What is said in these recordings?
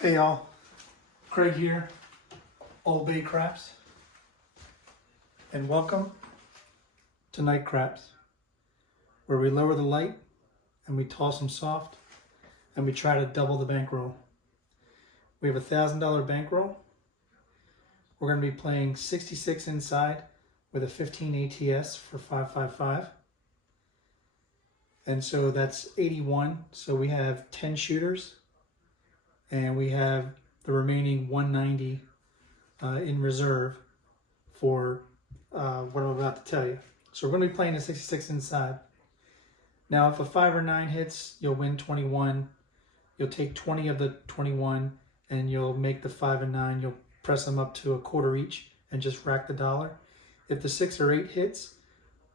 Hey y'all, Craig here, Old Bay Craps, and welcome to Night Craps, where we lower the light and we toss them soft and we try to double the bankroll. We have a $1,000 bankroll. We're going to be playing 66 inside with a 15 ATS for 555. And so that's 81. So we have 10 shooters and we have the remaining 190 in reserve for what I'm about to tell you. So we're going to be playing a 66 inside. Now, if a 5 or 9 hits, you'll win 21. You'll take 20 of the 21 and you'll make the 5 and 9. You'll press them up to a quarter each and just rack the dollar. If the 6 or 8 hits,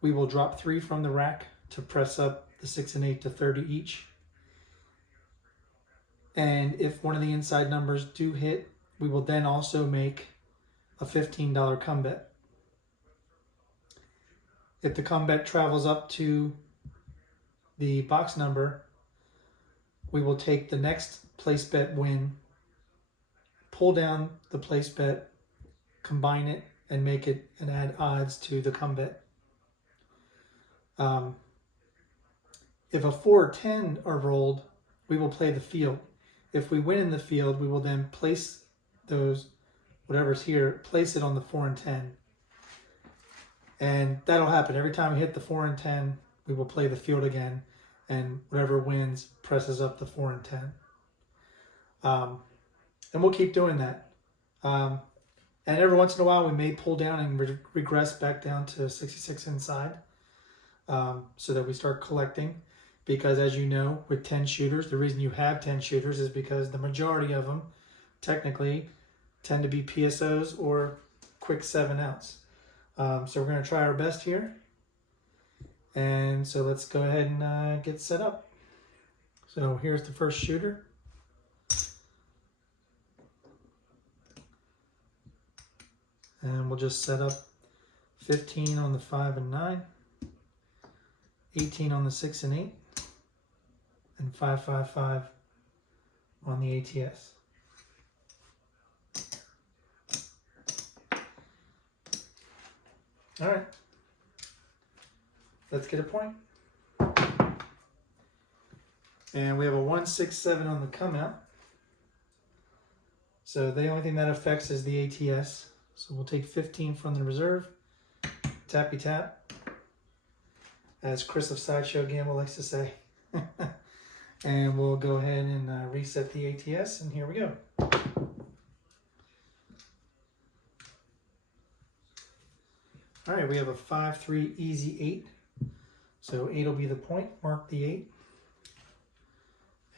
we will drop 3 from the rack to press up the 6 and 8 to 30 each. And if one of the inside numbers do hit, we will then also make a $15 come bet. If the come bet travels up to the box number, we will take the next place bet win, pull down the place bet, combine it, and make it and add odds to the come bet. If a 4 or 10 are rolled, we will play the field. If we win in the field, we will then place those, whatever's here, place it on the 4 and 10. And that'll happen. Every time we hit the 4 and 10, we will play the field again. And whatever wins presses up the 4 and 10. And we'll keep doing that. And every once in a while, we may pull down and regress back down to 66 inside so that we start collecting. Because as you know, with 10 shooters, the reason you have 10 shooters is because the majority of them technically tend to be PSOs or quick 7 outs. So we're going to try our best here. And so let's go ahead and get set up. So here's the first shooter. And we'll just set up 15 on the 5 and 9, 18 on the 6 and 8, and 555 on the ATS. All right, let's get a point. And we have a 167 on the come out. So the only thing that affects is the ATS. So we'll take 15 from the reserve, tappy tap, as Chris of Sideshow Gamble likes to say. And we'll go ahead and reset the ATS, and here we go. All right, we have a 5-3 easy 8. So 8 will be the point, mark the 8.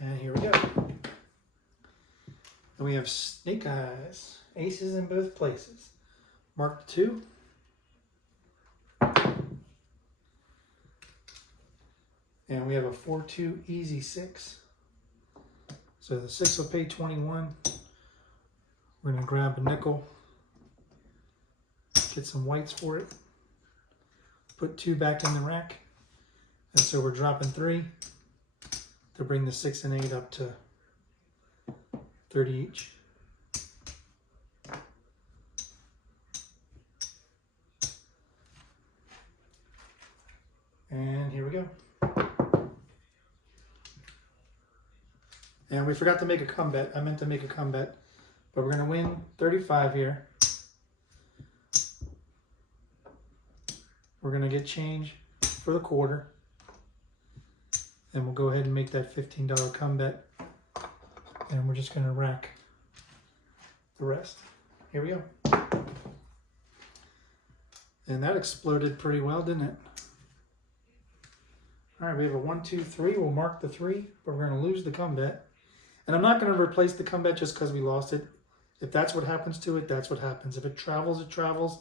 And here we go. And we have snake eyes, aces in both places. Mark the 2. And we have a 4-2 easy 6. So the 6 will pay 21. We're going to grab a nickel, get some whites for it, put 2 back in the rack. And so we're dropping 3 to bring the 6 and 8 up to 30 each. And here we go. And we forgot to make a come bet. I meant to make a come bet, but we're going to win 35 here. We're going to get change for the quarter. And we'll go ahead and make that $15 come bet. And we're just going to rack the rest. Here we go. And that exploded pretty well, didn't it? All right, we have a 1, 2, 3. We'll mark the 3, but we're going to lose the come bet. And I'm not going to replace the come bet just because we lost it. If that's what happens to it, that's what happens. If it travels, it travels.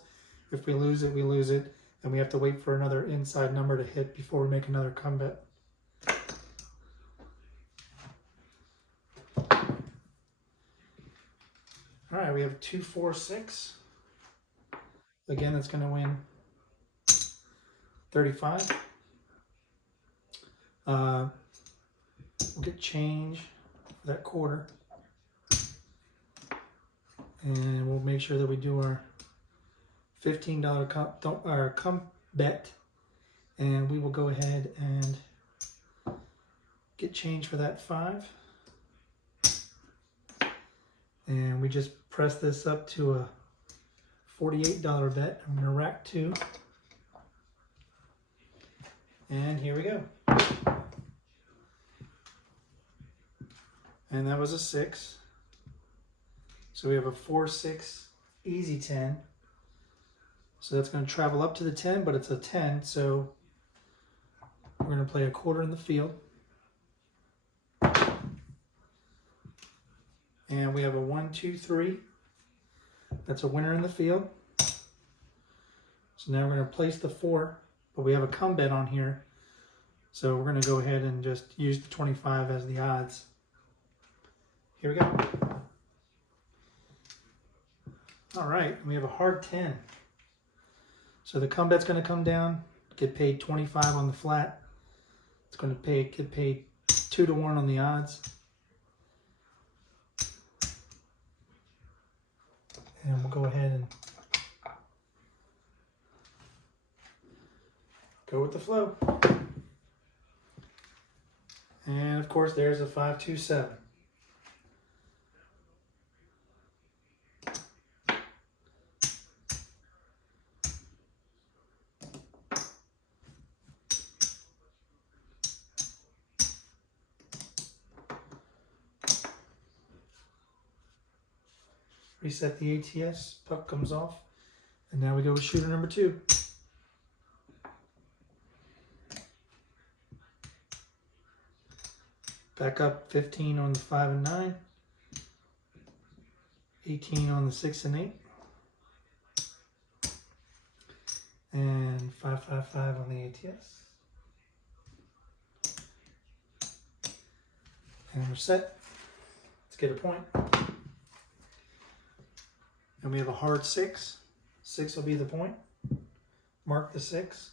If we lose it, we lose it. And we have to wait for another inside number to hit before we make another come bet. All right, we have 2, 4, 6. Again, that's going to win 35. We'll get change for that quarter. And we'll make sure that we do our $15 come bet. And we will go ahead and get change for that 5. And we just press this up to a $48 bet. I'm going to rack 2. And here we go. And that was a 6. So we have a 4-6 easy 10. So that's going to travel up to the 10, but it's a 10. So we're going to play a quarter in the field. And we have a 1, 2, 3. That's a winner in the field. So now we're going to place the 4, but we have a come bet on here. So we're going to go ahead and just use the 25 as the odds. Here we go. All right, we have a hard 10. So the come bet's going to come down, get paid 25 on the flat. It's going to get paid 2 to 1 on the odds. And we'll go ahead and go with the flow. And of course, there's a 5, 2, 7. Reset the ATS, puck comes off, and now we go with shooter number 2. Back up 15 on the 5 and 9, 18 on the 6 and 8, and 5, 5, 5 on the ATS. And we're set. Let's get a point. And we have a hard 6. 6 will be the point. Mark the 6.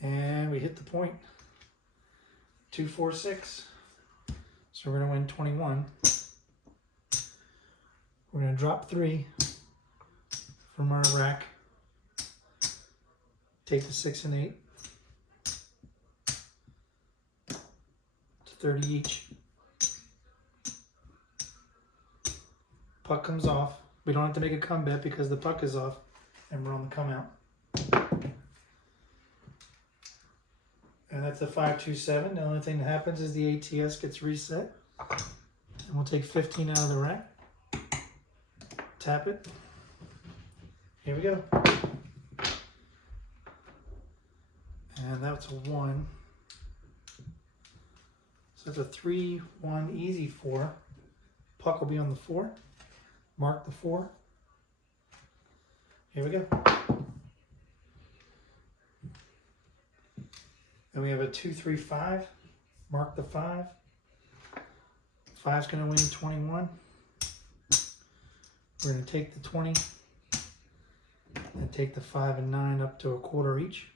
And we hit the point. 2, 4, 6. So we're going to win 21. We're going to drop 3 from our rack. Take the 6 and 8. It's 30 each. Puck comes off. We don't have to make a come bet because the puck is off and we're on the come out. And that's a 5, 2, 7. The only thing that happens is the ATS gets reset. And we'll take 15 out of the rack. Tap it. Here we go. And that's a 1. So it's a 3, 1, easy 4. Puck will be on the 4. Mark the 4. Here we go. And we have a 2, 3, 5. Mark the 5. 5's going to win 21. We're going to take the 20 and take the 5 and 9 up to a quarter each.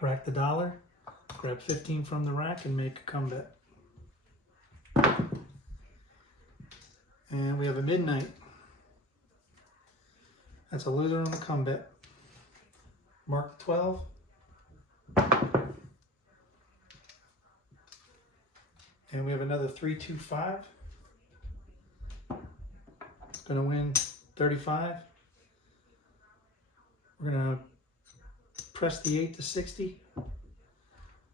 Rack the $1. Grab 15 from the rack and make a come bet. And we have a midnight. That's a loser on the come bet. Mark the 12. And we have another 3, 2, 5. It's going to win 35. We're going to press the 8 to 60.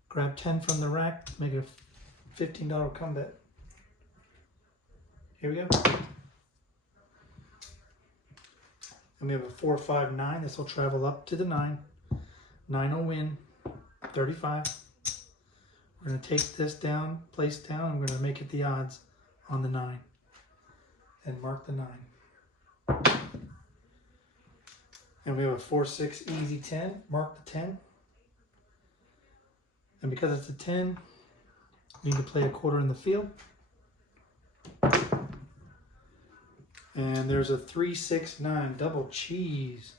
Grab 10 from the rack. Make a $15 come bet. Here we go. And we have a 4, 5, 9. This will travel up to the 9. 9 will win 35. We're going to take this down, place down. I'm going to make it the odds on the 9. And mark the 9. And we have a 4, 6, easy 10. Mark the 10. And because it's a 10, we need to play a quarter in the field. And there's a 3, 6, 9 double cheese.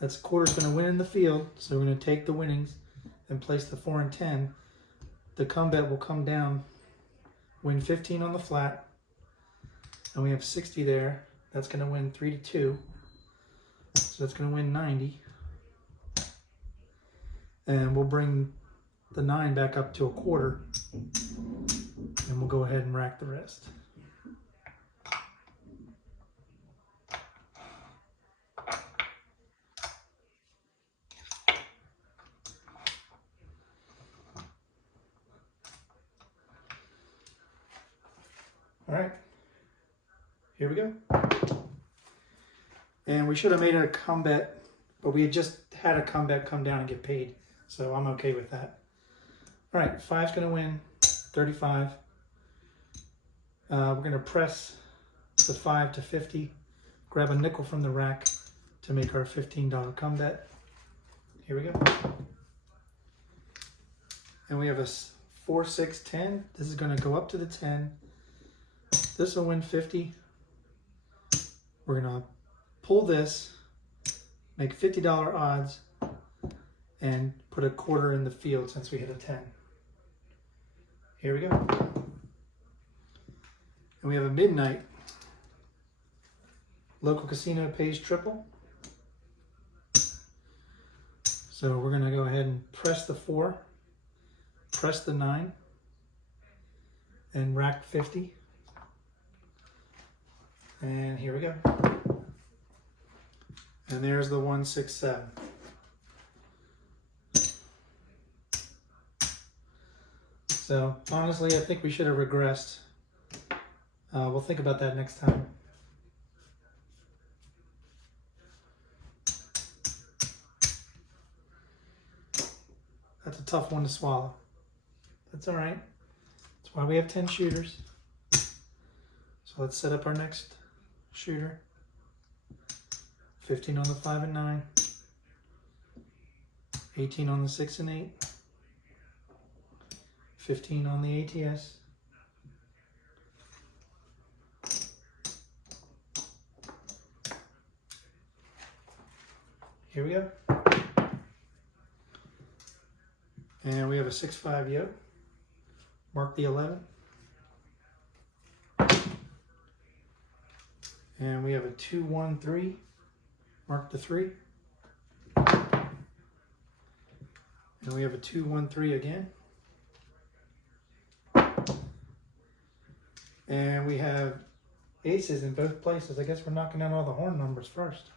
That's a quarter's going to win in the field. So we're going to take the winnings and place the 4 and 10. The come bet will come down win 15 on the flat, and we have 60 there. That's going to win 3 to 2. So that's going to win 90. And we'll bring the 9 back up to a quarter, and we'll go ahead and rack the rest. All right, here we go. And we should have made a comeback, but we had just had a comeback come down and get paid. So I'm okay with that. All right, 5's gonna win 35. We're gonna press the 5 to 50, grab a nickel from the rack to make our $15 comeback. Here we go. And we have a 4, 6, 10. This is gonna go up to the 10. This will win 50. We're gonna pull this, make $50 odds, and put a quarter in the field since we hit a 10. Here we go. And we have a midnight. Local casino pays triple. So we're gonna go ahead and press the 4, press the 9, and rack 50. And here we go. And there's the 1, 6, 7. So honestly, I think we should have regressed. We'll think about that next time. That's a tough one to swallow. That's all right. That's why we have 10 shooters. So let's set up our next shooter. 15 on the 5 and 9. 18 on the 6 and 8. 15 on the ATS. Here we go. And we have a 6-5 yo. Mark the 11. And we have a 2-1-3. Mark the 3. And we have a 2-1-3 again. And we have aces in both places. I guess we're knocking out all the horn numbers first.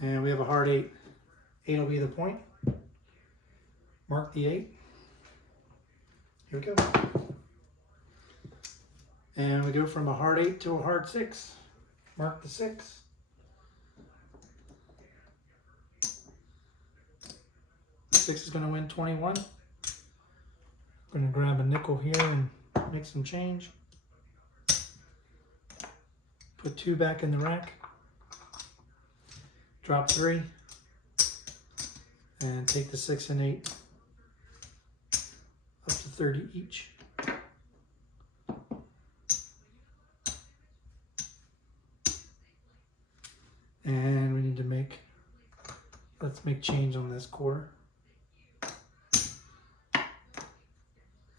And we have a hard 8. 8 will be the point. Mark the 8. Here we go. And we go from a hard 8 to a hard 6. Mark the 6. Six is going to win 21. Going to grab a nickel here and make some change. Put 2 back in the rack. Drop 3. And take the 6 and 8 up to 30 each. And we need to let's make change on this quarter.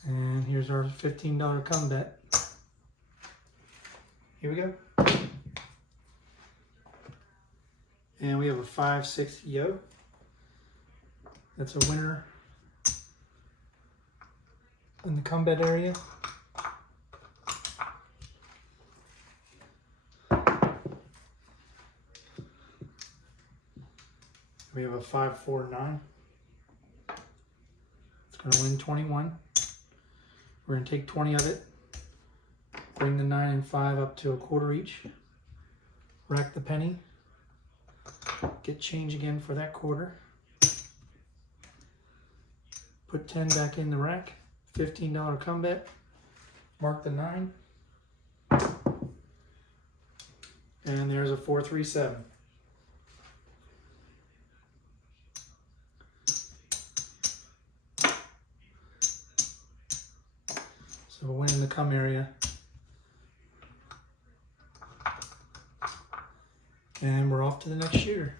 And here's our $15 comeback. Here we go. And we have a 5-6 yo. That's a winner in the combat area. We have a 5-4-9. It's going to win 21. We're going to take 20 of it, bring the 9 and 5 up to a quarter each, rack the penny, get change again for that quarter, put 10 back in the rack, $15 comeback, mark the 9, and there's a 4-3-7. So we'll win in the come area. And we're off to the next shooter.